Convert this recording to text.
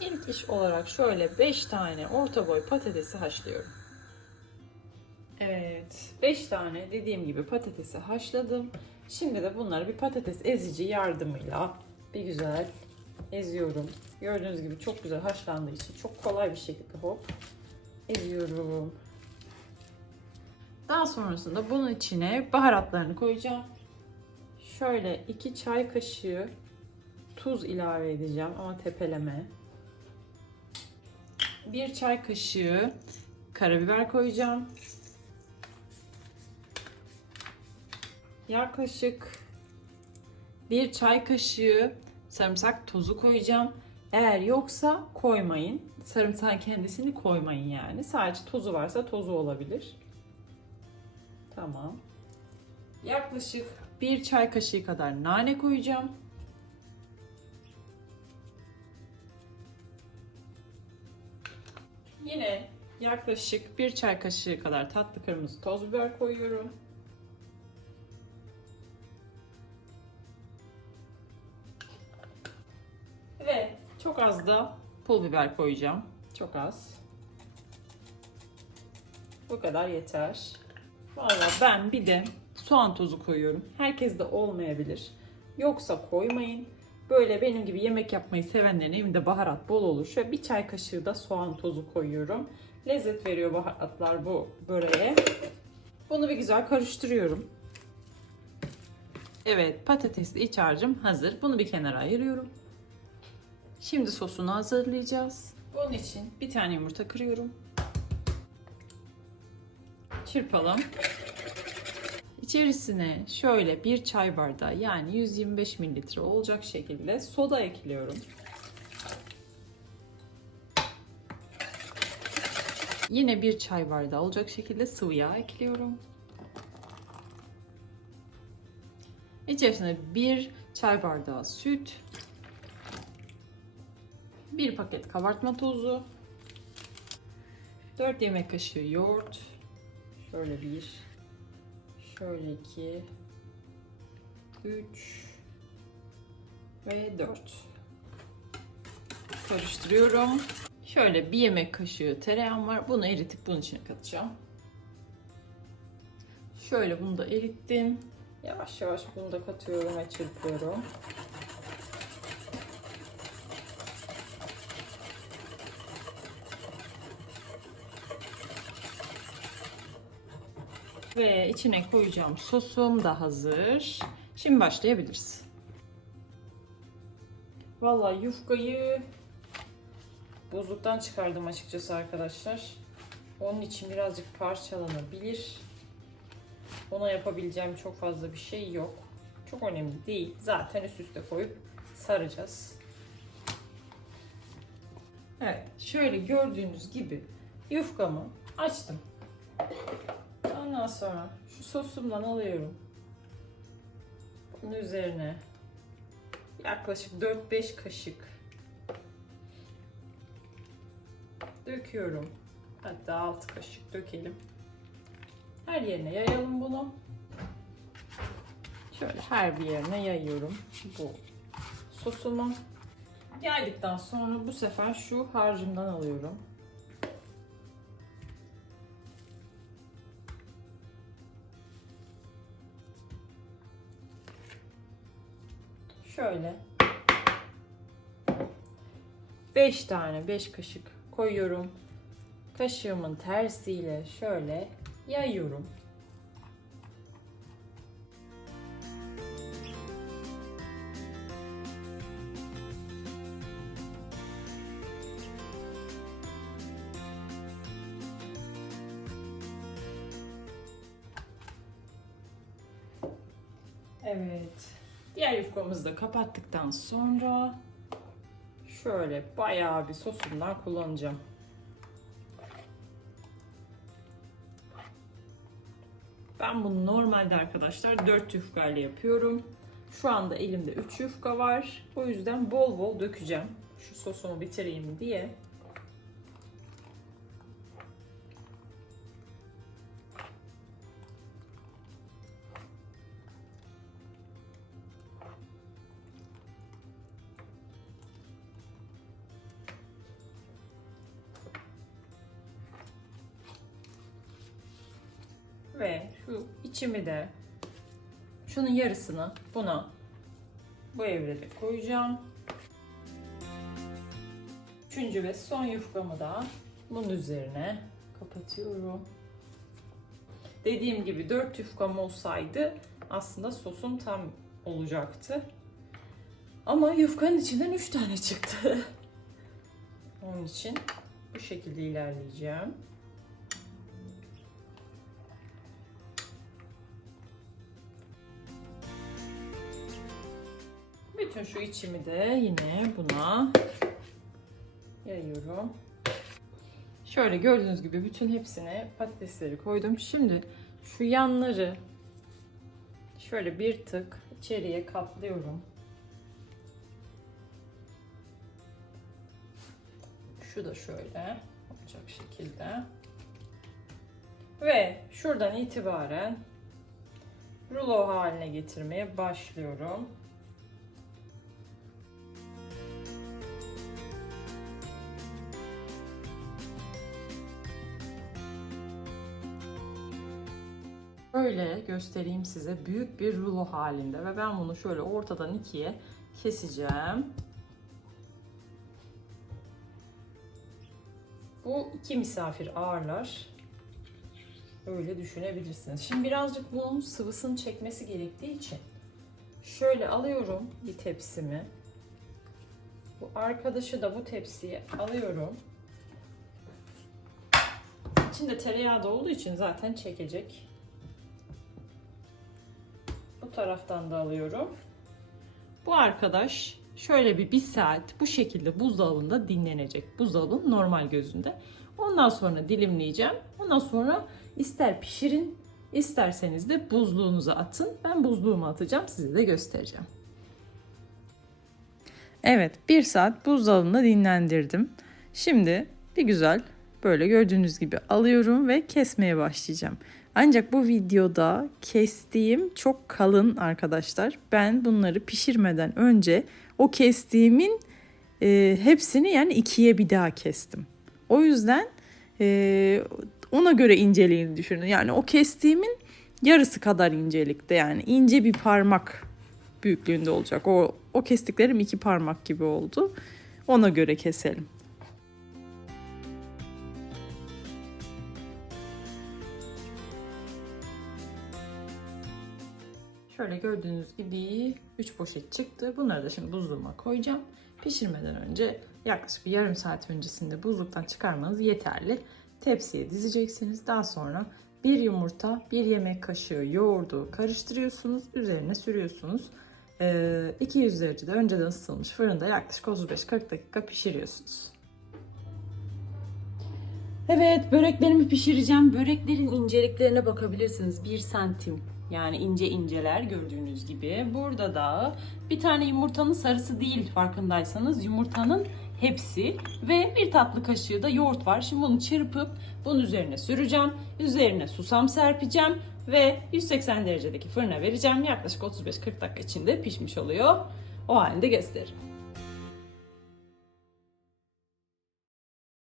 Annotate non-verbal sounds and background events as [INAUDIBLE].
İlk iş olarak şöyle 5 tane orta boy patatesi haşlıyorum. Evet, 5 tane dediğim gibi patatesi haşladım. Şimdi de bunları bir patates ezici yardımıyla bir güzel eziyorum. Gördüğünüz gibi çok güzel haşlandığı için çok kolay bir şekilde hop eziyorum. Daha sonrasında bunun içine baharatlarını koyacağım. Şöyle 2 çay kaşığı tuz ilave edeceğim ama tepeleme. 1 çay kaşığı karabiber koyacağım. Yaklaşık 1 çay kaşığı sarımsak tozu koyacağım. Eğer yoksa koymayın. Sarımsağın kendisini koymayın yani. Sadece tozu varsa tozu olabilir. Tamam. Yaklaşık 1 çay kaşığı kadar nane koyacağım. Yine yaklaşık 1 çay kaşığı kadar tatlı kırmızı toz biber koyuyorum. Ve çok az da pul biber koyacağım. Çok az. Bu kadar yeter. Valla ben bir de soğan tozu koyuyorum. Herkes de olmayabilir. Yoksa koymayın. Böyle benim gibi yemek yapmayı sevenlerin evinde baharat bol olur. Şöyle bir çay kaşığı da soğan tozu koyuyorum. Lezzet veriyor baharatlar bu böreğe. Bunu bir güzel karıştırıyorum. Evet patatesli iç harcım hazır. Bunu bir kenara ayırıyorum. Şimdi sosunu hazırlayacağız. Bunun için bir tane yumurta kırıyorum. Çırpalım. İçerisine şöyle bir çay bardağı yani 125 mililitre olacak şekilde soda ekliyorum. Yine bir çay bardağı olacak şekilde sıvı yağ ekliyorum. İçerisine bir çay bardağı süt, bir paket kabartma tozu, 4 yemek kaşığı yoğurt, şöyle bir, şöyle iki, üç ve dört. Karıştırıyorum. Şöyle bir yemek kaşığı tereyağım var. Bunu eritip bunun içine katacağım. Şöyle bunu da erittim. Yavaş yavaş bunu da katıyorum ve çırpıyorum. Ve içine koyacağım sosum da hazır. Şimdi başlayabiliriz. Vallahi yufkayı buzluktan çıkardım açıkçası arkadaşlar. Onun için birazcık parçalanabilir. Ona yapabileceğim çok fazla bir şey yok. Çok önemli değil. Zaten üst üste koyup saracağız. Evet, şöyle gördüğünüz gibi yufkamı açtım. Ondan sonra şu sosumdan alıyorum. Bunun üzerine yaklaşık 4-5 kaşık döküyorum. Hatta 6 kaşık dökelim. Her yerine yayalım bunu. Şöyle her bir yerine yayıyorum bu sosumu. Yaydıktan sonra bu sefer şu harcımdan alıyorum. Şöyle 5 tane 5 kaşık koyuyorum. Kaşığımın tersiyle şöyle yayıyorum. Evet. Diğer yufkamızı da kapattıktan sonra şöyle bayağı bir sosumdan kullanacağım. Ben bunu normalde arkadaşlar 4 yufka ile yapıyorum. Şu anda elimde 3 yufka var. O yüzden bol bol dökeceğim. Şu sosumu bitireyim diye. İçimi de şunun yarısını buna bu evrede koyacağım. Üçüncü ve son yufkamı da bunun üzerine kapatıyorum. Dediğim gibi 4 yufkam olsaydı aslında sosum tam olacaktı. Ama yufkanın içinden 3 tane çıktı. [LAUGHS] Onun için bu şekilde ilerleyeceğim. Bütün şu içimi de yine buna yayıyorum. Şöyle gördüğünüz gibi bütün hepsine patatesleri koydum. Şimdi şu yanları şöyle bir tık içeriye katlıyorum. Şu da şöyle olacak şekilde. Ve şuradan itibaren rulo haline getirmeye başlıyorum. Böyle göstereyim size büyük bir rulo halinde ve ben bunu şöyle ortadan ikiye keseceğim. Bu iki misafir ağırlar. Öyle düşünebilirsiniz. Şimdi birazcık bunun sıvısını çekmesi gerektiği için şöyle alıyorum bir tepsimi. Bu arkadaşı da bu tepsiye alıyorum. İçinde tereyağı da olduğu için zaten çekecek. Bu taraftan da alıyorum. Bu arkadaş şöyle bir bir saat bu şekilde buzdolabında dinlenecek. Buzdolabının normal gözünde. Ondan sonra dilimleyeceğim. Ondan sonra ister pişirin, isterseniz de buzluğunuza atın. Ben buzluğuma atacağım. Size de göstereceğim. Evet, bir saat buzdolabında dinlendirdim. Şimdi bir güzel böyle gördüğünüz gibi alıyorum ve kesmeye başlayacağım. Ancak bu videoda kestiğim çok kalın arkadaşlar. Ben bunları pişirmeden önce o kestiğimin e, hepsini yani ikiye bir daha kestim. O yüzden e, ona göre inceliğini düşünün. Yani o kestiğimin yarısı kadar incelikte yani ince bir parmak büyüklüğünde olacak. O, o kestiklerim iki parmak gibi oldu. Ona göre keselim. Şöyle gördüğünüz gibi 3 poşet çıktı. Bunları da şimdi buzluğuma koyacağım. Pişirmeden önce yaklaşık bir yarım saat öncesinde buzluktan çıkarmanız yeterli. Tepsiye dizeceksiniz. Daha sonra bir yumurta, bir yemek kaşığı yoğurdu karıştırıyorsunuz. Üzerine sürüyorsunuz. Ee, 200 derecede önceden ısıtılmış fırında yaklaşık 35-40 dakika pişiriyorsunuz. Evet böreklerimi pişireceğim. Böreklerin inceliklerine bakabilirsiniz. 1 santim yani ince inceler gördüğünüz gibi. Burada da bir tane yumurtanın sarısı değil farkındaysanız yumurtanın hepsi ve bir tatlı kaşığı da yoğurt var. Şimdi bunu çırpıp bunun üzerine süreceğim. Üzerine susam serpeceğim ve 180 derecedeki fırına vereceğim. Yaklaşık 35-40 dakika içinde pişmiş oluyor. O halinde gösteririm.